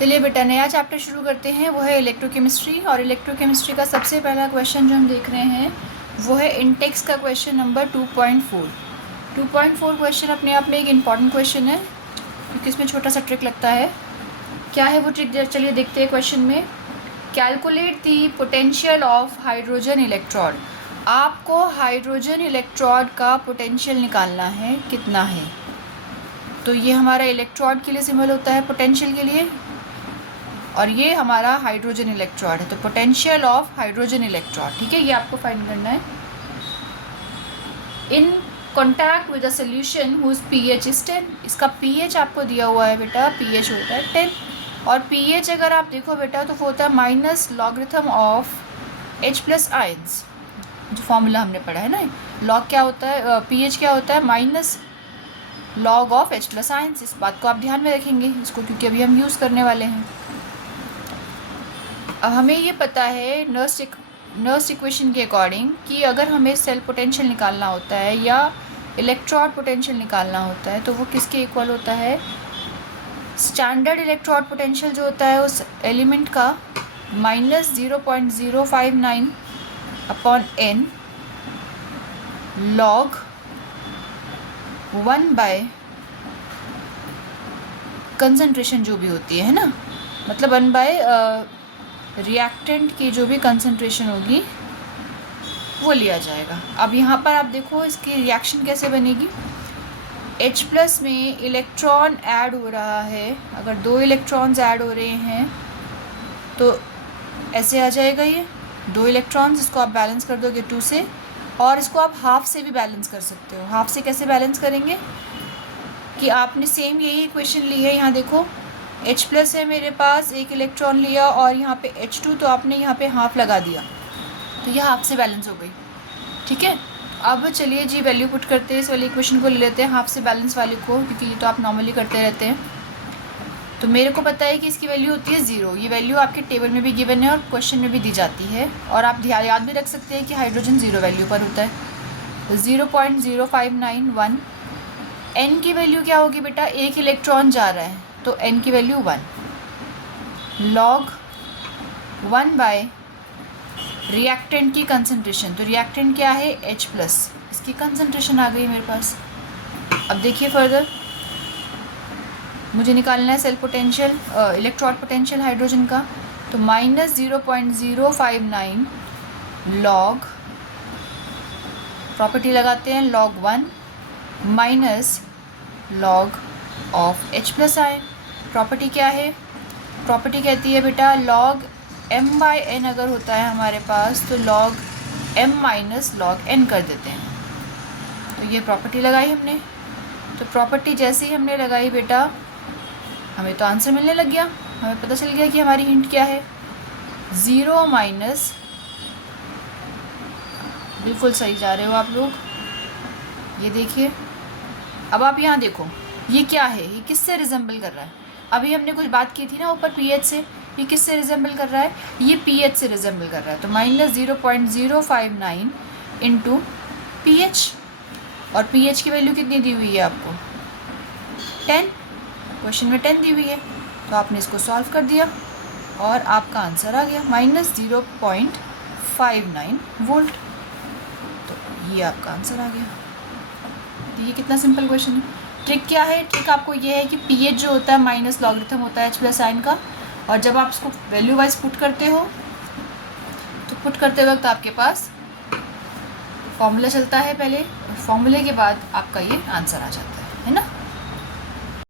चलिए बेटा नया चैप्टर शुरू करते हैं, वो है इलेक्ट्रोकेमिस्ट्री। और इलेक्ट्रोकेमिस्ट्री का सबसे पहला क्वेश्चन जो हम देख रहे हैं वो है इंटेक्स का क्वेश्चन नंबर 2.4। 2.4 क्वेश्चन अपने आप में एक इम्पॉर्टेंट क्वेश्चन है क्योंकि इसमें छोटा सा ट्रिक लगता है। क्या है वो ट्रिक, चलिए देखते हैं क्वेश्चन में। Calculate the potential of hydrogen electrode. आपको हाइड्रोजन इलेक्ट्रोड का पोटेंशियल निकालना है, कितना है। तो ये हमारा इलेक्ट्रोड के लिए सिंबल होता है पोटेंशियल के लिए, और ये हमारा हाइड्रोजन इलेक्ट्रोड है। तो पोटेंशियल ऑफ हाइड्रोजन इलेक्ट्रोड, ठीक है, ये आपको फाइंड करना है। In contact with a solution whose pH is 10। इसका pH आपको दिया हुआ है बेटा, pH होता है 10। और pH अगर आप देखो बेटा तो वो होता है minus logarithm of H+ ions, जो फॉर्मूला हमने पढ़ा है ना। लॉग क्या होता है, pH क्या होता है, minus log of H+ ions. इस बात को आप ध्यान में रखेंगे इसको, क्योंकि अभी हम यूज़ करने वाले हैं। अब हमें ये पता है नर्स इक्वेशन के अकॉर्डिंग कि अगर हमें सेल पोटेंशियल निकालना होता है या इलेक्ट्रोड पोटेंशियल निकालना होता है तो वो किसके इक्वल होता है। स्टैंडर्ड इलेक्ट्रोड पोटेंशियल जो होता है उस एलिमेंट का -0.059 upon n log 1 by concentration जो भी होती है ना, मतलब 1 बाय रिएक्टेंट की जो भी कंसंट्रेशन होगी वो लिया जाएगा। अब यहाँ पर आप देखो इसकी रिएक्शन कैसे बनेगी। H+ में इलेक्ट्रॉन ऐड हो रहा है, अगर 2 इलेक्ट्रॉन्स ऐड हो रहे हैं तो ऐसे आ जाएगा ये 2 इलेक्ट्रॉन्स। इसको आप बैलेंस कर दोगे 2 से, और इसको आप हाफ से भी बैलेंस कर सकते हो। हाफ से कैसे बैलेंस करेंगे कि आपने सेम यही इक्वेशन ली है, यहाँ देखो H+ है मेरे पास, 1 इलेक्ट्रॉन लिया और यहाँ पे H2, तो आपने यहाँ पे हाफ लगा दिया तो यह हाफ से बैलेंस हो गई, ठीक है। अब चलिए जी वैल्यू पुट करते हैं, इस वाली इक्वेशन को ले लेते हैं हाफ से बैलेंस वाले को, क्योंकि ये तो आप नॉर्मली करते रहते हैं। तो मेरे को पता है कि इसकी वैल्यू होती है 0। ये वैल्यू आपके टेबल में भी गिवन है और क्वेश्चन में भी दी जाती है, और आप याद भी रख सकते हैं कि हाइड्रोजन 0 वैल्यू पर होता है। 0.0591। n की वैल्यू क्या होगी बेटा, 1 इलेक्ट्रॉन जा रहा है तो n की वैल्यू 1 log 1 बाय रिएक्टेंट की कंसंट्रेशन। तो रिएक्टेंट क्या है, H+, इसकी कंसंट्रेशन आ गई मेरे पास। अब देखिए फर्दर मुझे निकालना है cell potential, electrode potential hydrogen का। तो -0.059 log, प्रॉपर्टी लगाते हैं log 1 minus log of H+ ion. Property क्या है, प्रॉपर्टी कहती है बेटा log m/n अगर होता है हमारे पास तो log m minus log n कर देते हैं। तो ये प्रॉपर्टी लगाई हमने। तो प्रॉपर्टी जैसे ही हमने लगाई बेटा हमें तो आंसर मिलने लग गया। हमें पता चल गया कि हमारी हिंट क्या है, 0 माइनस, बिल्कुल सही जा रहे हो आप लोग। ये देखिए अब आप यहाँ देखो ये क्या है, ये किससे रिजेंबल कर रहा है। अभी हमने कुछ बात की थी ना ऊपर pH से, ये किससे रिजेंबल कर रहा है, ये pH से रिजेंबल कर रहा है। तो -0.059 इंटू pH, और pH की वैल्यू कितनी दी हुई है आपको, 10। क्वेश्चन में 10 दी हुई है, तो आपने इसको सॉल्व कर दिया और आपका आंसर आ गया -0.59 वोल्ट। तो ये आपका आंसर आ गया। तो ये कितना सिंपल क्वेश्चन है। ट्रिक क्या है, ट्रिक आपको ये है कि pH जो होता है माइनस लॉगरिथम होता है H+ आयन का, और जब आप इसको वैल्यू वाइज पुट करते हो तो पुट करते वक्त आपके पास फॉर्मूला चलता है पहले, और फॉर्मूले के बाद आपका ये आंसर आ जाता है ना।